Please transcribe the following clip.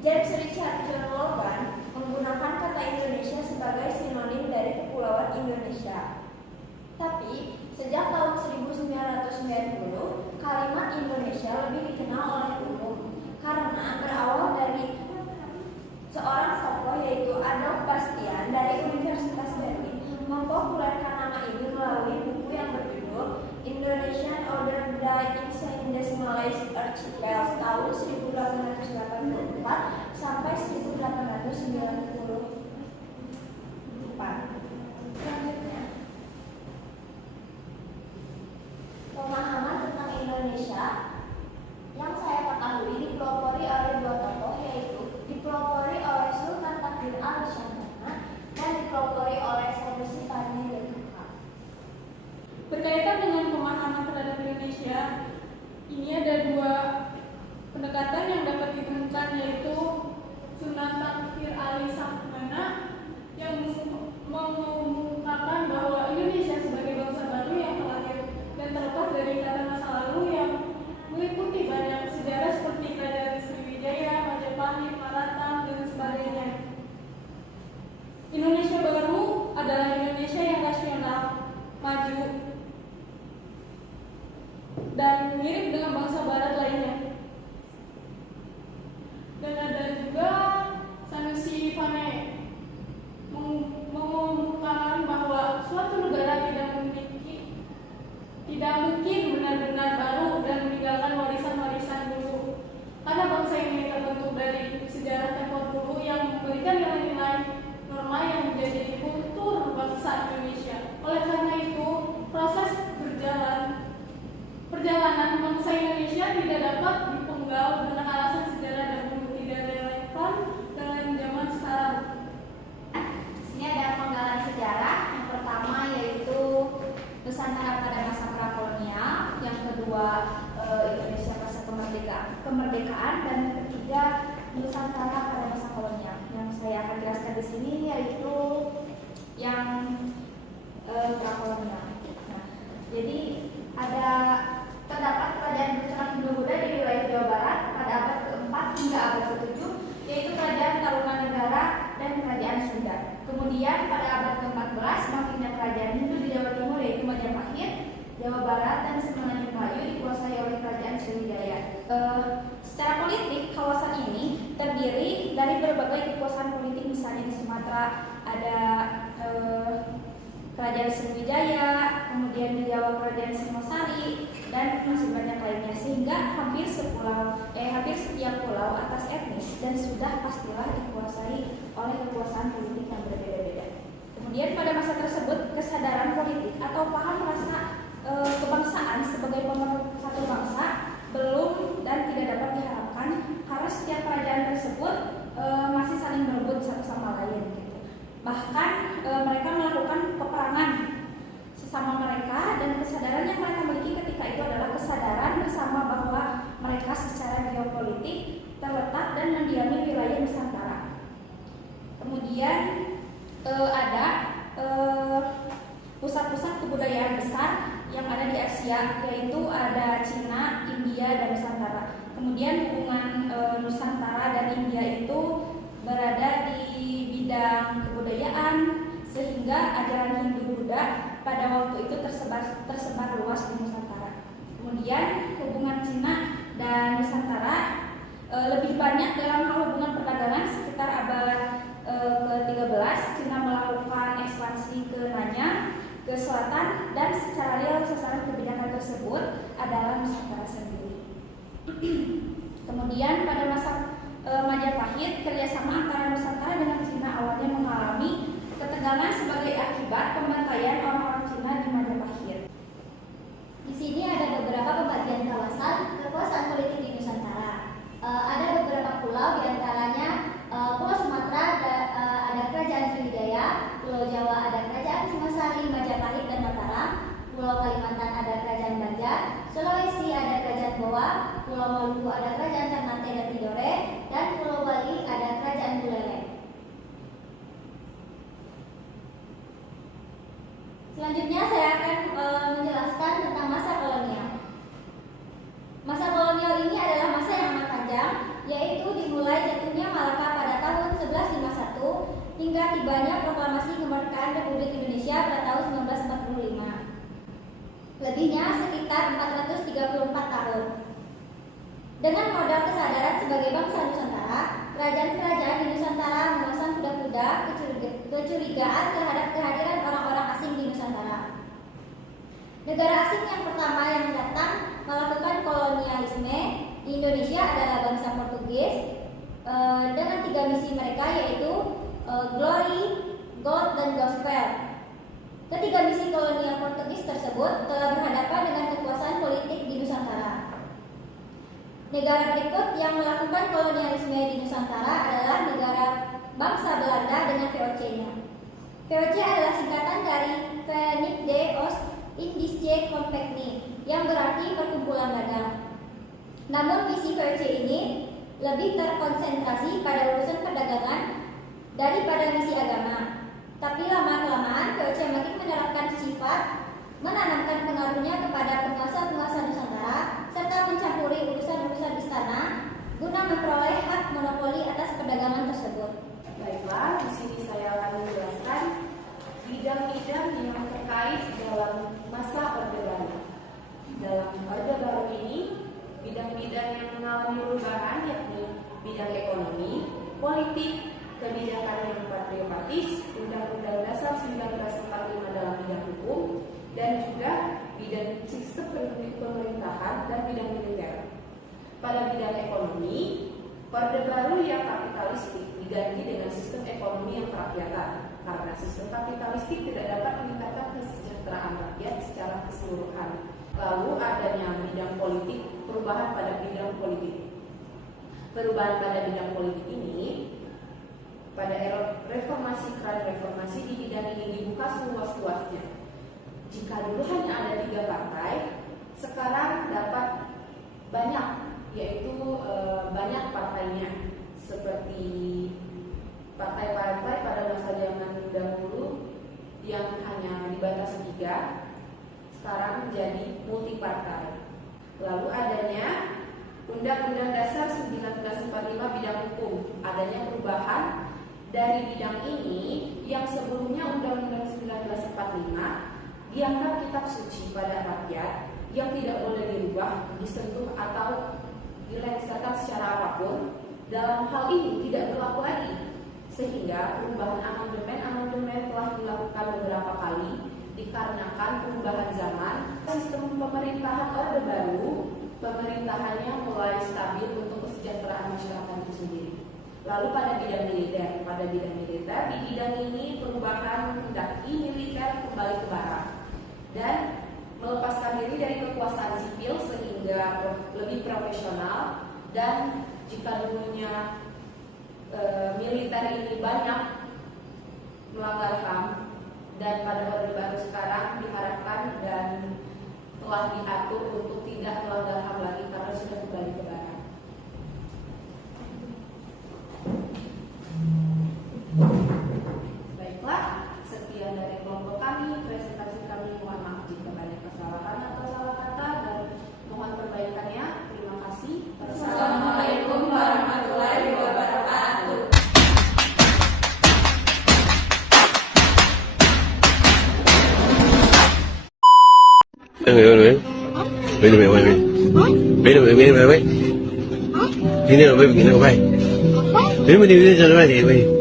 James Richard John Logan menggunakan kata Indonesia sebagai sinonim dari Kepulauan Indonesia. Tapi, sejak tahun 1990, kalimat Indonesia lebih dikenal oleh umum karena berawal dari seorang tokoh yaitu Adolf Bastian dari Universitas Berlin mempopulerkan nama ini melalui buku yang berjudul Indonesian Order die in Saint Decimales Archipels tahun 1884 sampai 1894. Selanjutnya, pemahaman tentang Indonesia yang saya ketahui dipelopori oleh dua tokoh, yaitu dipelopori oleh Sultan Takdir al-Syamdana dan dipelopori oleh Sanusi Parni Dekaka. Berkaitan dengan pemahaman terhadap Indonesia, ini ada dua pendekatan yang dapat ditemukan, yaitu Sunan Takdir al-Syamdana yang mengungkapkan bahwa Indonesia sebagai bangsa baru yang terlahir dan terlepas dari kata masa lalu yang meliputi banyak sejarah seperti Kerajaan Sriwijaya, Majapahit, Marathon, dan sebagainya. Indonesia baru adalah Indonesia yang rasional, maju, dan mirip dengan bangsa barat lainnya. Dan ada juga Sanusi Pane mengungkapkan bahwa suatu negara tidak mungkin benar-benar baru dan meninggalkan warisan-warisan dulu, karena bangsa ini terbentuk dari sejarah tempo dulu yang memberikan nilai-nilai norma yang menjadi kultur bangsa Indonesia. Oleh karena itu, proses perjalanan bangsa Indonesia tidak dapat dipenggal dengan alasan sejarah dahulu tidak relevan dengan zaman sekarang. Ini ada penggalan sejarah. Yang pertama yaitu Nusantara pada masa prakolonial, yang kedua Indonesia masa kemerdekaan, dan yang ketiga Nusantara pada masa kolonial. Yang saya akan jelaskan di sini yaitu yang prakolonial. Nah, jadi terdapat kerajaan bercorak Hindu-Buddha di wilayah Jawa Barat pada abad ke-4 hingga abad ke-7, yaitu Kerajaan Tarumanegara dan Kerajaan Sunda. Kemudian pada abad ke-14 bangkitnya kerajaan Hindu di Jawa Timur yaitu Majapahit, Jawa Barat, dan Semenanjung Melayu dikuasai oleh Kerajaan Sriwijaya. Secara politik, kawasan ini terdiri dari berbagai kekuasaan politik, misalnya di Sumatera ada Kerajaan Sriwijaya, kemudian di Jawa Kerajaan Singosari, dan masih banyak lainnya, sehingga hampir setiap pulau atas etnis dan sudah pastilah dikuasai oleh kekuasaan politik yang berbeda-beda. Kemudian pada masa tersebut kesadaran politik atau paham rasa kebangsaan sebagai pemersatu satu bangsa belum dan tidak dapat diharapkan karena setiap kerajaan tersebut masih saling berebut satu sama lain. Bahkan mereka melakukan peperangan sesama mereka, dan kesadaran yang mereka miliki ketika itu adalah kesadaran bersama bahwa mereka secara geopolitik terletak dan mendiami wilayah Nusantara. Kemudian ada pusat-pusat kebudayaan besar yang ada di Asia, yaitu ada Cina, India, dan Nusantara. Kemudian hubungan Nusantara dan India itu berada di bidang kebudayaan, sehingga ajaran Hindu-Buddha pada waktu itu tersebar luas di Nusantara. Kemudian hubungan Cina dan Nusantara lebih banyak dalam hal hubungan perdagangan. Sekitar abad ke-13 Cina melakukan ekspansi ke Nanyang, ke selatan, dan secara real sasaran kebijakan tersebut adalah Nusantara sendiri. Kemudian pada masa Majapahit, kerjasama antara Nusantara dengan Cina awalnya mengalami ketegangan sebagai akibat pembantaian orang-orang Cina di Majapahit. Di sini ada beberapa pembagian kekuasaan politik di Nusantara. Ada beberapa pulau, diantaranya Pulau Sumatera ada Kerajaan Sriwijaya, Pulau Jawa ada Kerajaan Singosari, Majapahit, dan Mataram, Pulau Kalimantan ada Kerajaan Banjar, Sulawesi ada Kerajaan Goa, Pulau Maluku ada Kerajaan Ternate dan Tidore, dan Pulau Bali ada Kerajaan Buleleng. Selanjutnya saya akan menjelaskan tentang masa kolonial. hingga tibanya proklamasi kemerdekaan Republik Indonesia pada tahun 1945. Lebihnya sekitar 434 tahun. Dengan modal kesadaran sebagai bangsa Nusantara, kerajaan-kerajaan di Nusantara memasang kuda-kuda kecurigaan terhadap kehadiran orang-orang asing di Nusantara. Negara asing yang pertama yang datang melakukan kolonialisme di Indonesia adalah bangsa Portugis dengan 3 misi mereka, yaitu Glory, Gold, dan Gospel. Ketiga misi kolonial Portugis tersebut telah berhadapan dengan kekuasaan politik di Nusantara. Negara berikut yang melakukan kolonialisme di Nusantara adalah negara bangsa Belanda dengan VOC-nya. VOC adalah singkatan dari Verenigde de Oost-Indische Compagnie yang berarti perkumpulan dagang. Namun misi VOC ini lebih terkonsentrasi pada urusan perdagangan daripada misi agama. Tapi lama-kelamaan VOC makin menerapkan sifat menanamkan pengaruhnya kepada penguasa-penguasa Nusantara serta mencampuri urusan-urusan istana guna memperoleh hak monopoli atas perdagangan tersebut. Baiklah, di sini saya akan menjelaskan bidang-bidang yang terkait dalam masa Orde Baru. Dalam Orde Baru ini, bidang-bidang yang mengalami perubahan yakni bidang ekonomi, politik, kebijakan yang patriotis, Undang-Undang Dasar 1945 dalam bidang hukum, dan juga bidang sistem pemerintahan dan bidang militer. Pada bidang ekonomi, Orde Baru yang kapitalistik diganti dengan sistem ekonomi yang kerakyatan, karena sistem kapitalistik tidak dapat meningkatkan kesejahteraan rakyat secara keseluruhan. Lalu adanya bidang politik, perubahan pada bidang politik. Perubahan pada bidang politik ini pada era reformasi, keran reformasi di bidang ini dibuka seluas-luasnya. Jika dulu hanya ada 3 partai, sekarang dapat banyak, yaitu banyak partainya. Seperti partai-partai pada masa zaman dahulu yang hanya dibatasi 3, sekarang menjadi multi partai. Lalu adanya Undang-Undang Dasar 1945 bidang hukum, adanya perubahan dari bidang ini yang sebelumnya Undang-Undang 1945 dianggap kitab suci pada rakyat yang tidak boleh dirubah, disentuh atau dilengsarkan secara apapun. Dalam hal ini tidak berlaku lagi, sehingga perubahan amandemen telah dilakukan beberapa kali dikarenakan perubahan zaman. Sistem pemerintahan Orde Baru, pemerintahannya mulai stabil untuk kesejahteraan masyarakat itu sendiri. Lalu pada bidang militer, di bidang ini perubahan mendaki militer kembali ke barat dan melepaskan diri dari kekuasaan sipil sehingga lebih profesional. Dan jika dulunya militer ini banyak melanggar HAM, dan pada Orde Baru sekarang diharapkan dan telah diatur untuk tidak melanggar HAM lagi karena sudah kembali ke barat. Baiklah, sekian dari kelompok kami. Presentasi kami, mohon maaf jika banyak kesalahan atau salah kata dan mohon perbaikannya. Terima kasih. Assalamualaikum warahmatullahi wabarakatuh. Ini